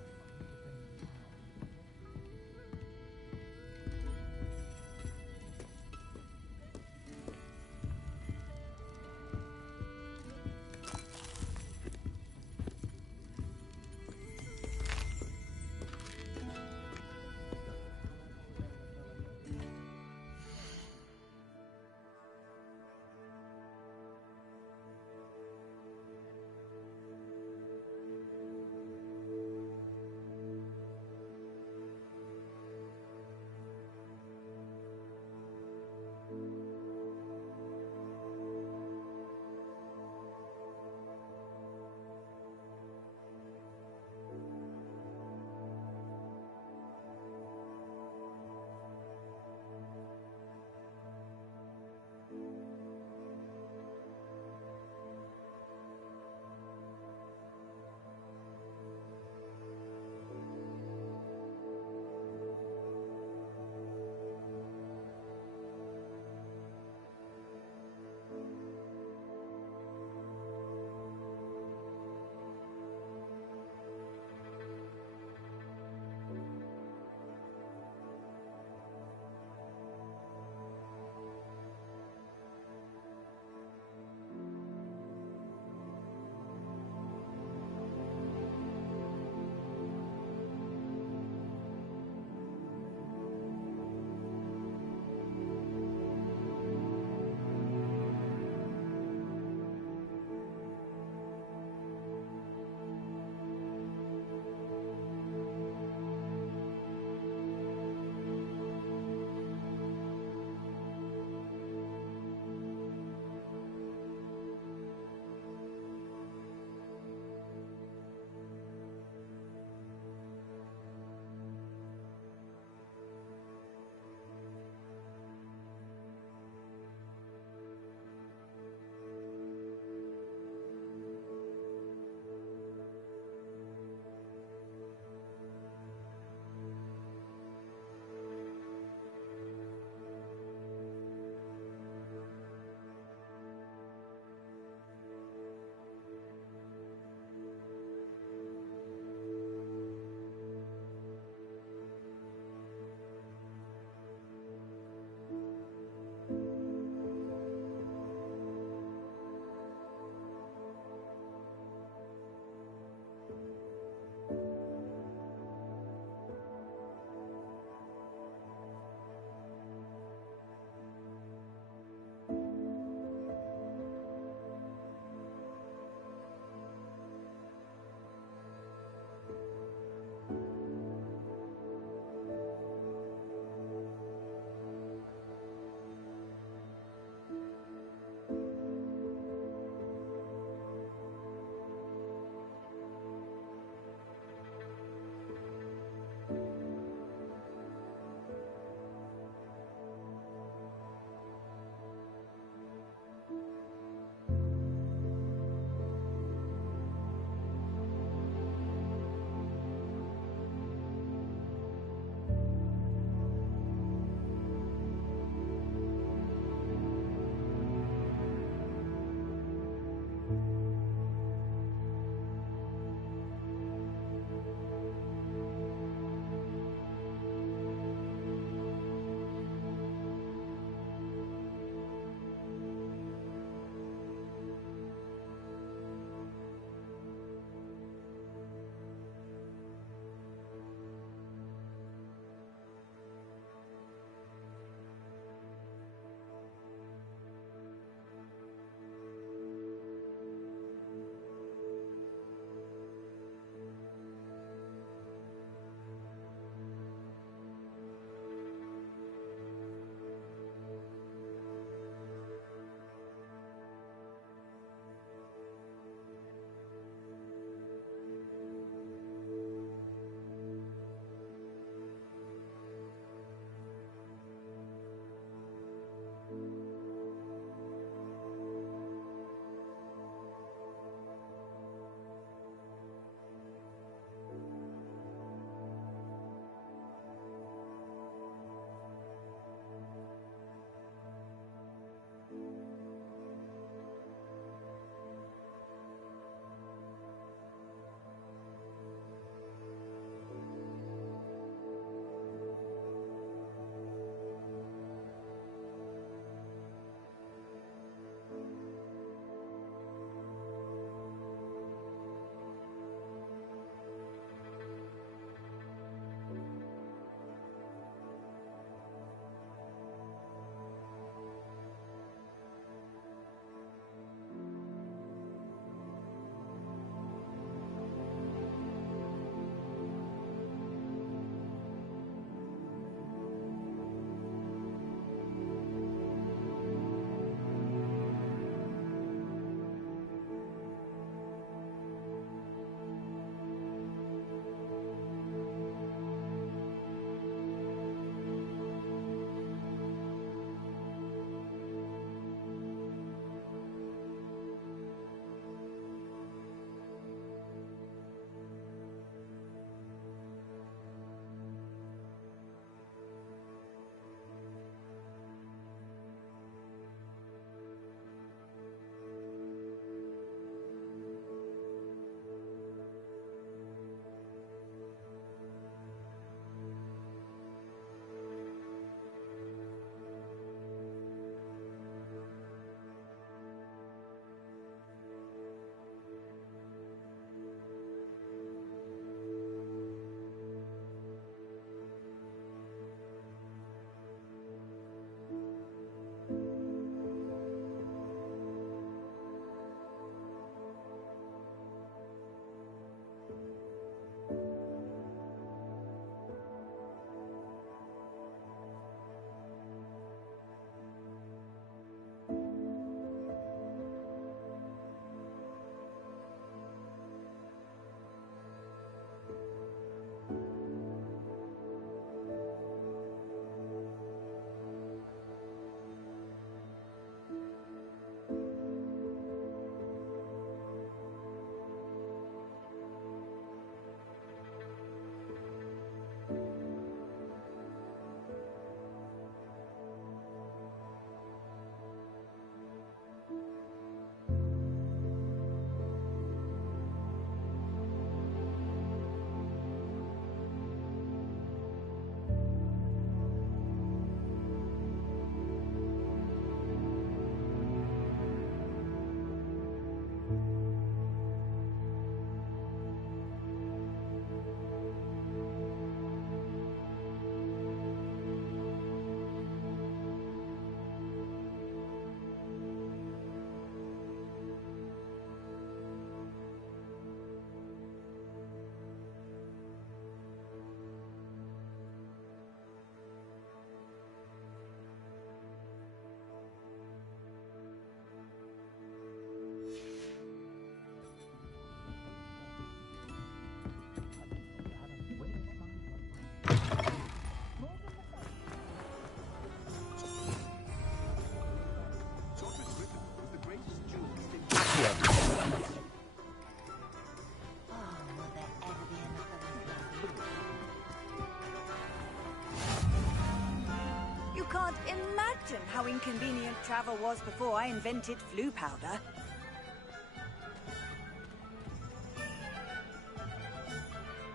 forgotten how inconvenient travel was before I invented flu powder.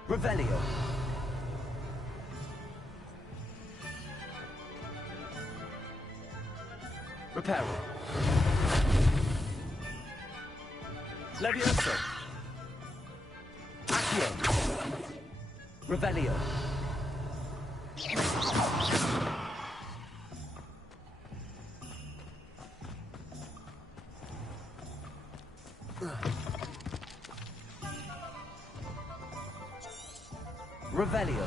Revelio. Reparo. Levioso. Accio. Revelio. Revelio.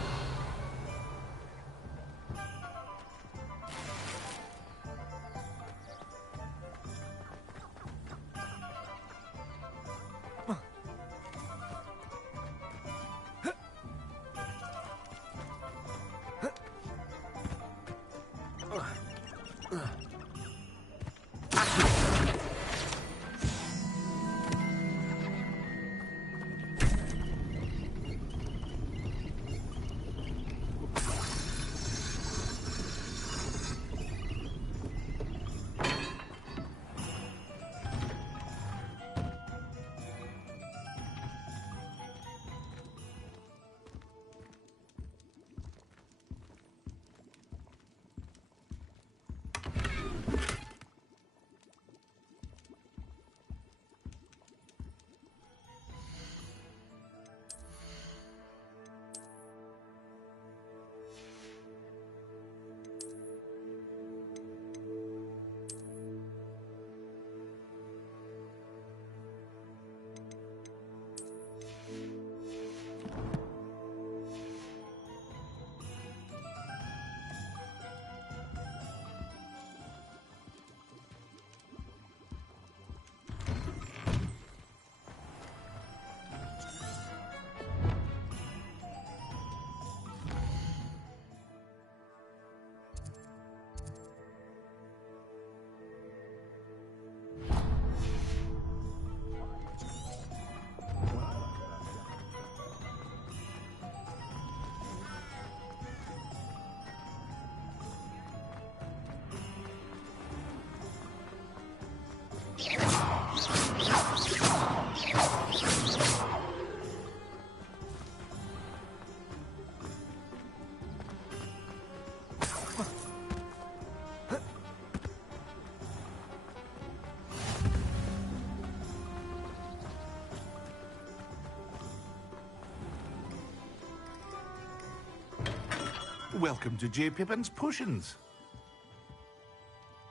Welcome to J. Pippin's Potions.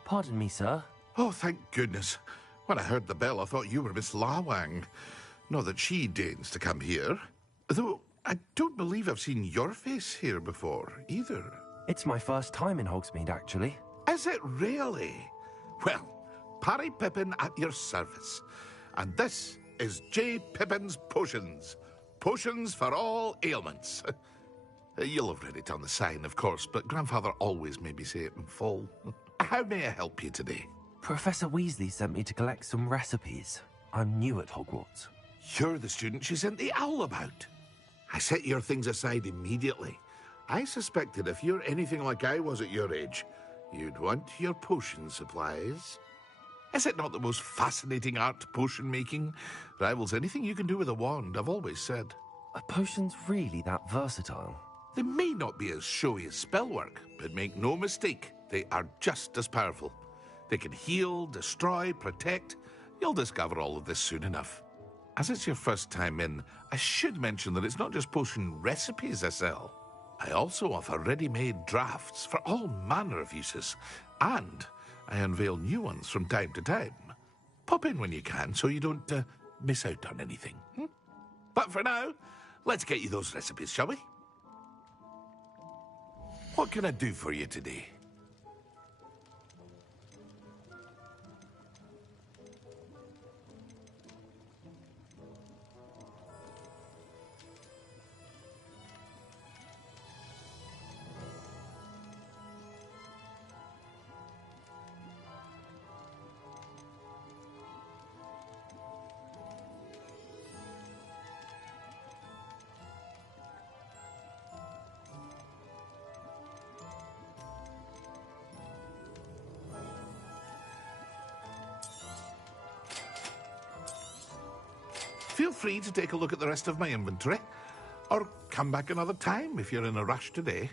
Pardon me, sir. Oh, thank goodness. When I heard the bell, I thought you were Miss Lawang. Not that she deigns to come here. Though, I don't believe I've seen your face here before, either. It's my first time in Hogsmeade, actually. Is it really? Well, Parry Pippin at your service. And this is J. Pippin's Potions. Potions for all ailments. You'll have read it on the sign, of course, but Grandfather always made me say it in full. How may I help you today? Professor Weasley sent me to collect some recipes. I'm new at Hogwarts. You're the student she sent the owl about. I set your things aside immediately. I suspected if you're anything like I was at your age, you'd want your potion supplies. Is it not the most fascinating art, potion making? Rivals anything you can do with a wand, I've always said. Are potions really that versatile? They may not be as showy as spellwork, but make no mistake, they are just as powerful. They can heal, destroy, protect. You'll discover all of this soon enough. As it's your first time in, I should mention that it's not just potion recipes I sell. I also offer ready-made drafts for all manner of uses, and I unveil new ones from time to time. Pop in when you can so you don't miss out on anything. But for now, let's get you those recipes, shall we? What can I do for you today? Feel free to take a look at the rest of my inventory, or come back another time if you're in a rush today.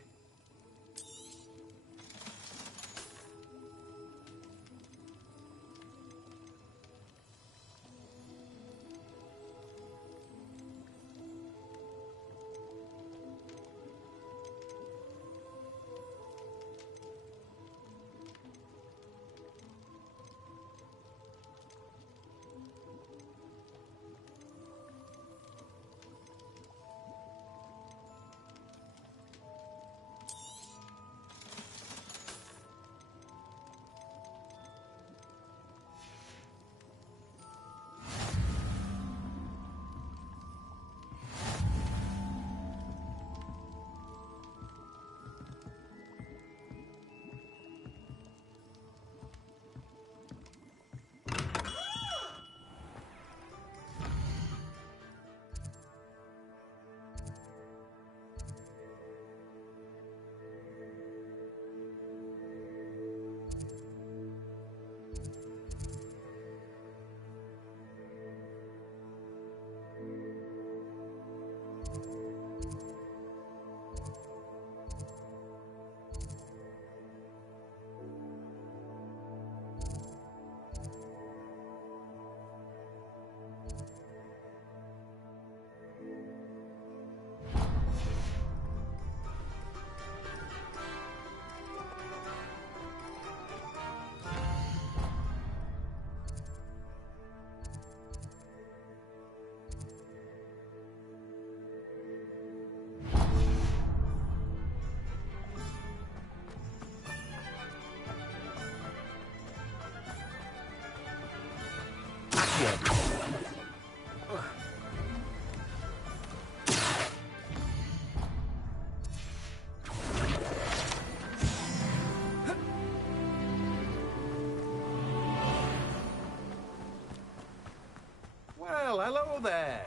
Well, hello there.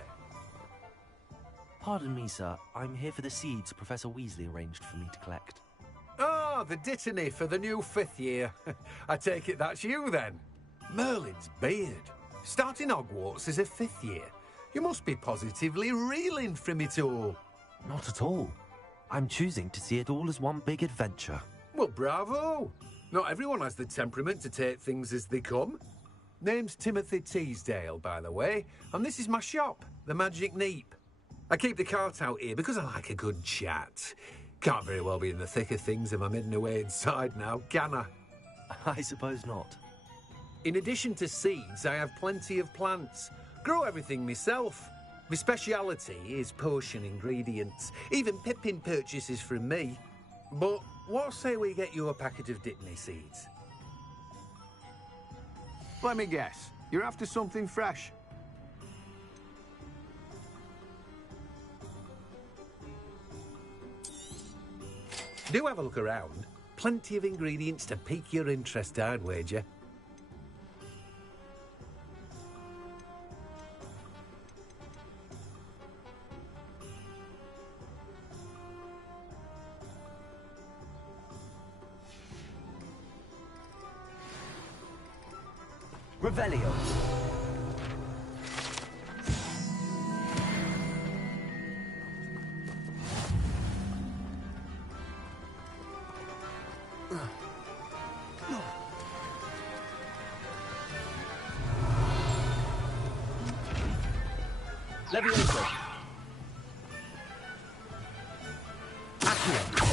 Pardon me, sir. I'm here for the seeds Professor Weasley arranged for me to collect. Oh, the dittany for the new 5th year. I take it that's you, then. Merlin's beard. Starting Hogwarts as a 5th year. You must be positively reeling from it all. Not at all. I'm choosing to see it all as one big adventure. Well, bravo. Not everyone has the temperament to take things as they come. Name's Timothy Teasdale, by the way, and this is my shop, the Magic Neep. I keep the cart out here because I like a good chat. Can't very well be in the thick of things if I'm hidden away inside now, can I? I suppose not. In addition to seeds, I have plenty of plants. Grow everything myself. My speciality is potion ingredients. Even Pippin purchases from me. But what say we get you a packet of Dittany seeds? Let me guess. You're after something fresh. Do have a look around. Plenty of ingredients to pique your interest, I'd wager. Revelio. Levioso. Accio.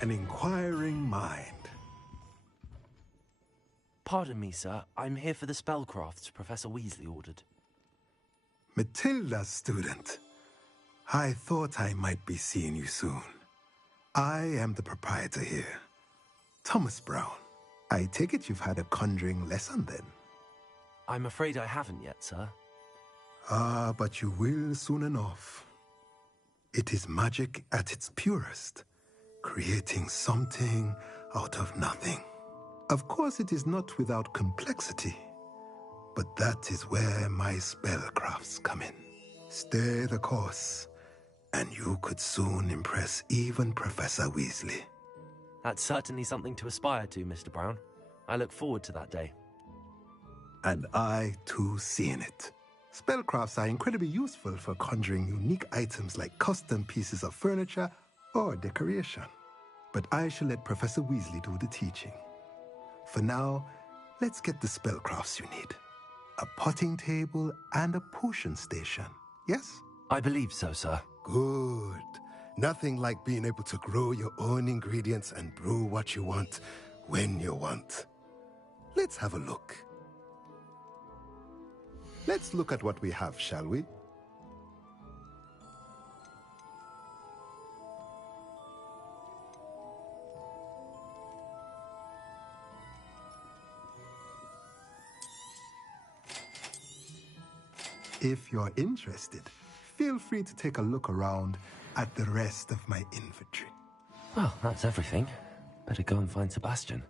an inquiring mind. Pardon me, sir. I'm here for the spellcrafts Professor Weasley ordered. Matilda's student. I thought I might be seeing you soon. I am the proprietor here, Thomas Brown. I take it you've had a conjuring lesson then? I'm afraid I haven't yet, sir. Ah, but you will soon enough. It is magic at its purest, creating something out of nothing. Of course, it is not without complexity, but that is where my spellcrafts come in. Stay the course, and you could soon impress even Professor Weasley. That's certainly something to aspire to, Mr. Brown. I look forward to that day. And I, too, seeing it. Spellcrafts are incredibly useful for conjuring unique items like custom pieces of furniture or decoration. But I shall let Professor Weasley do the teaching. For now, let's get the spellcrafts you need. A potting table and a potion station, yes? I believe so, sir. Good. Nothing like being able to grow your own ingredients and brew what you want when you want. Let's have a look. Let's look at what we have, shall we? If you're interested, feel free to take a look around at the rest of my inventory. Well, that's everything. Better go and find Sebastian.